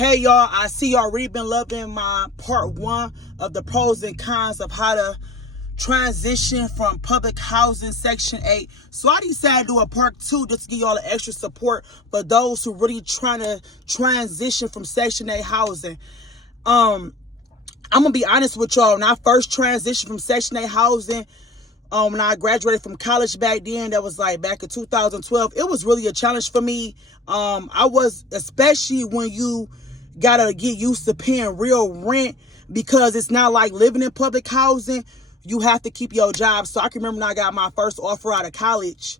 Hey y'all, I see y'all already been loving my part 1 of the pros and cons of how to transition from public housing section 8. So I decided to do a part 2 just to give y'all the extra support for those who really trying to transition from section 8 housing. I'm gonna be honest with y'all. When I first transitioned from section 8 housing, when I graduated from college back then, that was like back in 2012, it was really a challenge for me. Especially when you gotta get used to paying real rent, because it's not like living in public housing. You have to keep your job. So I can remember when I got my first offer out of college.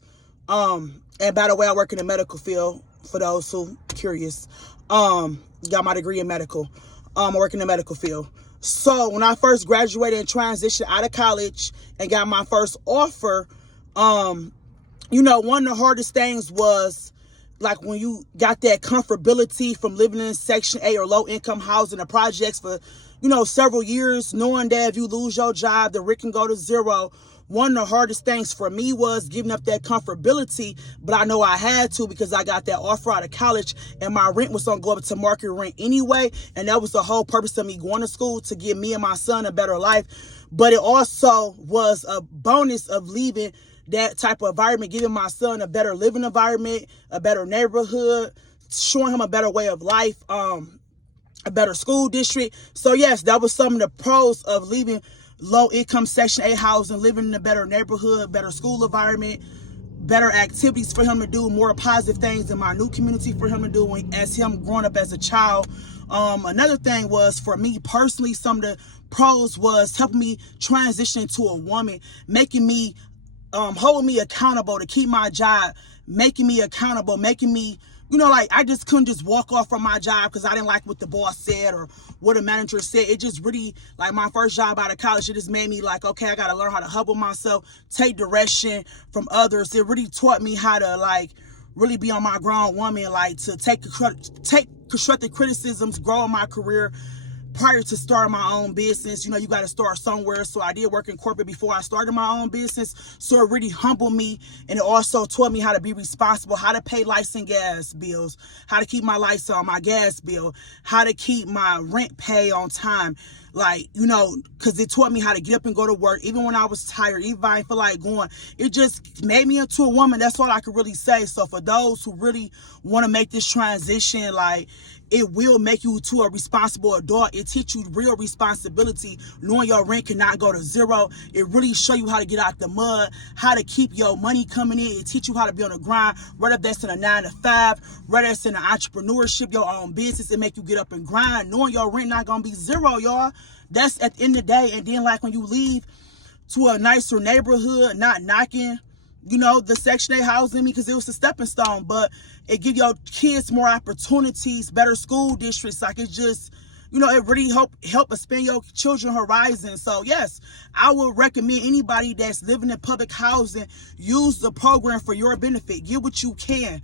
And by the way, I work in the medical field, for those who curious. Got my degree in medical. I work in the medical field. So when I first graduated and transitioned out of college and got my first offer, one of the hardest things was like when you got that comfortability from living in section 8 or low income housing or projects for, several years, knowing that if you lose your job, the rent can go to zero. One of the hardest things for me was giving up that comfortability, but I know I had to because I got that offer out of college and my rent was going to go up to market rent anyway. And that was the whole purpose of me going to school, to give me and my son a better life. But it also was a bonus of leaving that type of environment, giving my son a better living environment, a better neighborhood, showing him a better way of life, a better school district. So yes, that was some of the pros of leaving low income section 8 housing, living in a better neighborhood, better school environment, better activities for him to do, more positive things in my new community for him to do as him growing up as a child. Another thing was, for me personally, some of the pros was helping me transition to a woman, making me holding me accountable to keep my job, making me accountable, making me, I just couldn't just walk off from my job because I didn't like what the boss said or what a manager said. It just really, like my first job out of college, it just made me like, okay, I got to learn how to humble myself, take direction from others. It really taught me how to really be on my grown woman, to take constructive criticisms, grow in my career. Prior to starting my own business, you got to start somewhere. So I did work in corporate before I started my own business. So it really humbled me. And it also taught me how to be responsible, how to pay lights and gas bills, how to keep my lights on, my gas bill, how to keep my rent pay on time. Because it taught me how to get up and go to work, even when I was tired, even if I didn't feel like going. It just made me into a woman. That's all I could really say. So for those who really want to make this transition, it will make you to a responsible adult. It teach you real responsibility, knowing your rent cannot go to zero. It really show you how to get out the mud, how to keep your money coming in. It teach you how to be on the grind, whether that's in a 9 to 5, whether that's in an entrepreneurship, your own business. It make you get up and grind, knowing your rent not gonna be zero, y'all. That's at the end of the day. And then when you leave to a nicer neighborhood, not knocking, the Section 8 housing, because it was a stepping stone, but it give your kids more opportunities, better school districts. It's just, it really help expand your children's horizon. So yes, I would recommend anybody that's living in public housing, use the program for your benefit. Get what you can.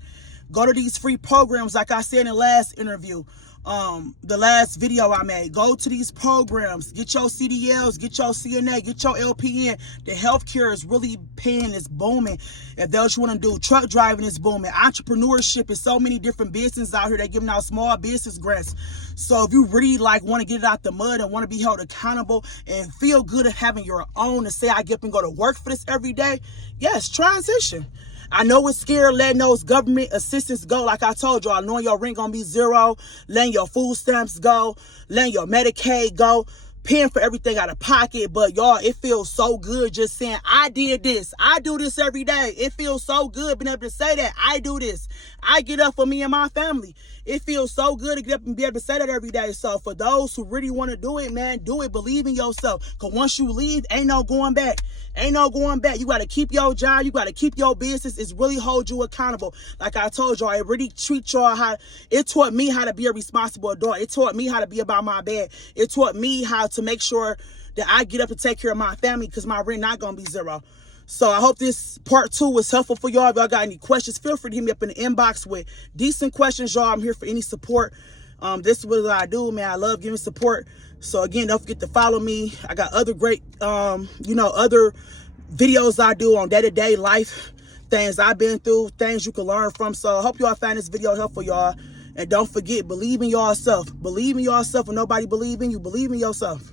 Go to these free programs, like I said in the last interview, the last video I made. Go to these programs, get your CDLs, get your CNA, get your LPN. The healthcare is really paying, it's booming. If that's what you want to do, truck driving is booming. Entrepreneurship is so many different businesses out here. They're giving out small business grants. So if you really want to get it out the mud and want to be held accountable and feel good at having your own, and say I get up and go to work for this every day, yes, transition. I know it's scary letting those government assistance go. Like I told y'all, knowing your rent gonna be zero, letting your food stamps go, letting your Medicaid go, paying for everything out of pocket. But y'all, it feels so good just saying, I did this. I do this every day. It feels so good being able to say that. I do this. I get up for me and my family. It feels so good to get up and be able to say that every day. So for those who really want to do it, man, do it. Believe in yourself. Because once you leave, ain't no going back. Ain't no going back. You got to keep your job. You got to keep your business. It's really hold you accountable. Like I told y'all, it really treat y'all how, it taught me how to be a responsible adult. It taught me how to be about my bed. It taught me how to make sure that I get up and take care of my family, because my rent not going to be zero. So I hope this part 2 was helpful for y'all. If y'all got any questions, feel free to hit me up in the inbox with decent questions, y'all. I'm here for any support. This is what I do, man. I love giving support. So again, don't forget to follow me. I got other great, other videos I do on day-to-day life, things I've been through, things you can learn from. So I hope y'all find this video helpful, y'all. And don't forget, believe in yourself. Believe in yourself when nobody believes in you. Believe in yourself.